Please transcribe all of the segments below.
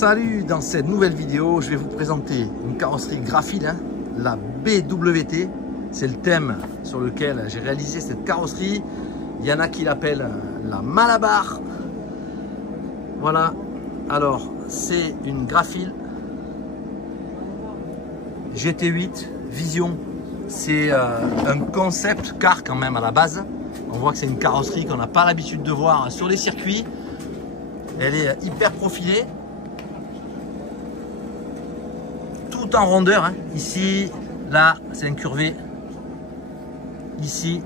Salut, dans cette nouvelle vidéo, je vais vous présenter une carrosserie graphile, hein, la BWT. C'est le thème sur lequel j'ai réalisé cette carrosserie. Il y en a qui l'appellent la Malabar. Voilà, alors c'est une graphile GT8 Vision. C'est un concept car quand même à la base. On voit que c'est une carrosserie qu'on n'a pas l'habitude de voir sur les circuits. Elle est hyper profilée. Tout en rondeur, hein. Ici, là, c'est incurvé. Ici,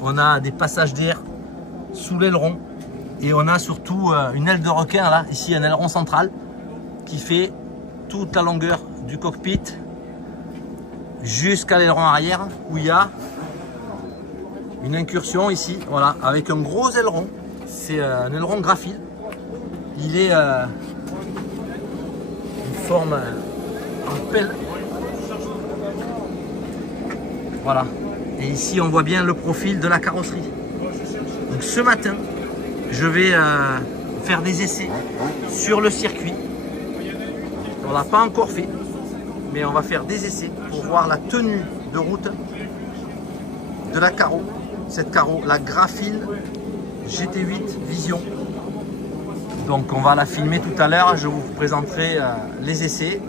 on a des passages d'air sous l'aileron. Et on a surtout une aile de requin, là, ici, un aileron central qui fait toute la longueur du cockpit jusqu'à l'aileron arrière où il y a une incursion ici, voilà, avec un gros aileron. C'est un aileron graphile. Il est une forme en pelle. Voilà. Et ici, on voit bien le profil de la carrosserie. Donc ce matin, je vais faire des essais sur le circuit. On l'a pas encore fait, mais on va faire des essais pour voir la tenue de route de la carro. Cette carro, la graphile GT8 Vision. Donc on va la filmer tout à l'heure, je vous présenterai les essais.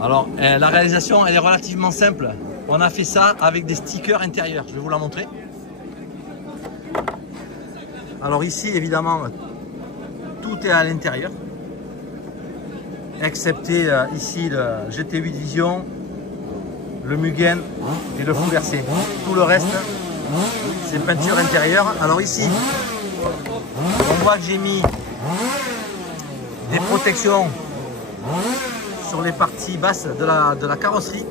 Alors la réalisation elle est relativement simple. On a fait ça avec des stickers intérieurs, je vais vous la montrer. Alors ici évidemment tout est à l'intérieur. Excepté ici le GT8 Vision, le Mugen et le fond versé. Tout le reste c'est peinture intérieure. Alors ici on voit que j'ai mis des protections sur les parties basses de la carrosserie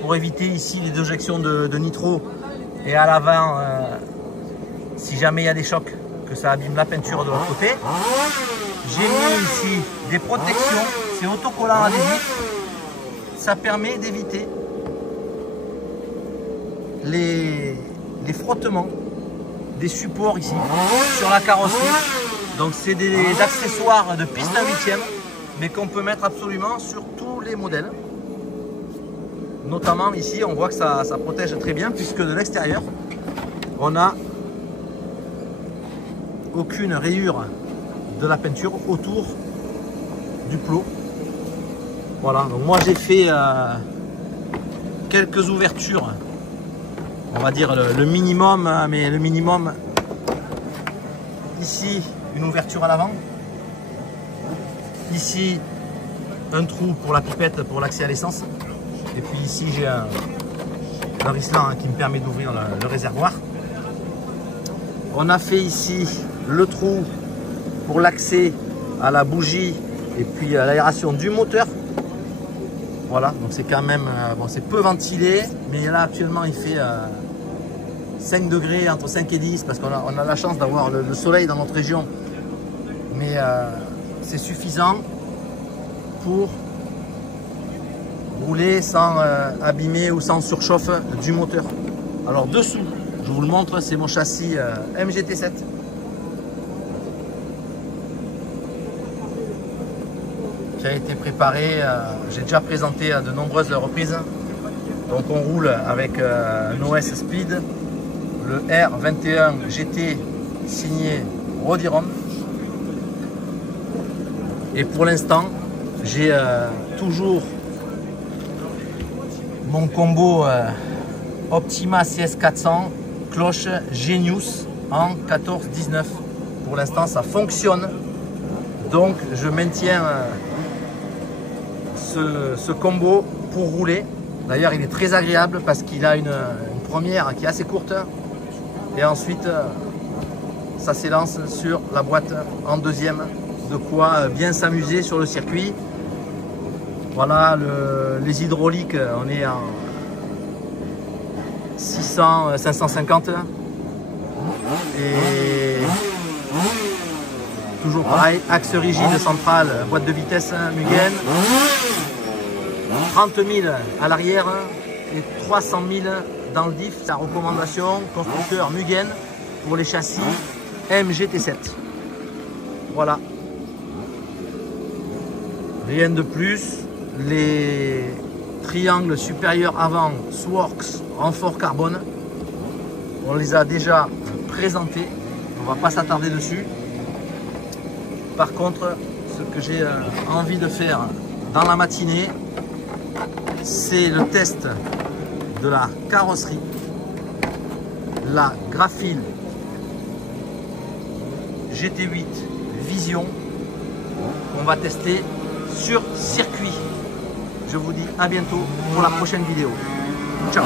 pour éviter ici les déjections de nitro et à l'avant si jamais il y a des chocs que ça abîme la peinture de l'autre côté. J'ai mis ici des protections, c'est autocollant adhésif, ça permet d'éviter les frottements des supports ici sur la carrosserie. Donc c'est des accessoires de piste 1/8, mais qu'on peut mettre absolument sur tous les modèles. Notamment ici, on voit que ça protège très bien puisque de l'extérieur, on n'a aucune rayure de la peinture autour du plot. Voilà, donc moi j'ai fait quelques ouvertures. On va dire le minimum, mais le minimum, ici une ouverture à l'avant, ici un trou pour la pipette pour l'accès à l'essence, et puis ici j'ai un rislant qui me permet d'ouvrir le réservoir. On a fait ici le trou pour l'accès à la bougie et puis à l'aération du moteur. Voilà, donc c'est quand même, bon, c'est peu ventilé, mais là actuellement il fait 5 degrés, entre 5 et 10, parce qu'on a la chance d'avoir le soleil dans notre région. Mais c'est suffisant pour rouler sans abîmer ou sans surchauffe du moteur. Alors dessous, je vous le montre, c'est mon châssis MGT7. Qui a été préparé, j'ai déjà présenté à de nombreuses reprises. Donc on roule avec un OS Speed, le R21 GT signé Rodiron. Et pour l'instant, j'ai toujours mon combo Optima CS400 cloche Genius en 14-19. Pour l'instant, ça fonctionne. Donc, je maintiens ce combo pour rouler. D'ailleurs, il est très agréable parce qu'il a une première qui est assez courte. Et ensuite, ça s'élance sur la boîte en deuxième. De quoi bien s'amuser sur le circuit. Voilà, les hydrauliques, on est en 600, 550. Et toujours pareil, axe rigide central, boîte de vitesse Mugen. 30 000 à l'arrière et 300 000 dans le diff. Sa recommandation, constructeur Mugen pour les châssis MGT7. Voilà. Rien de plus. Les triangles supérieurs avant Sworx renfort carbone, on les a déjà présentés. On va pas s'attarder dessus. Par contre, ce que j'ai envie de faire dans la matinée, c'est le test de la carrosserie, la Graphil GT8 Vision qu'on va tester sur circuit. Je vous dis à bientôt pour la prochaine vidéo. Ciao.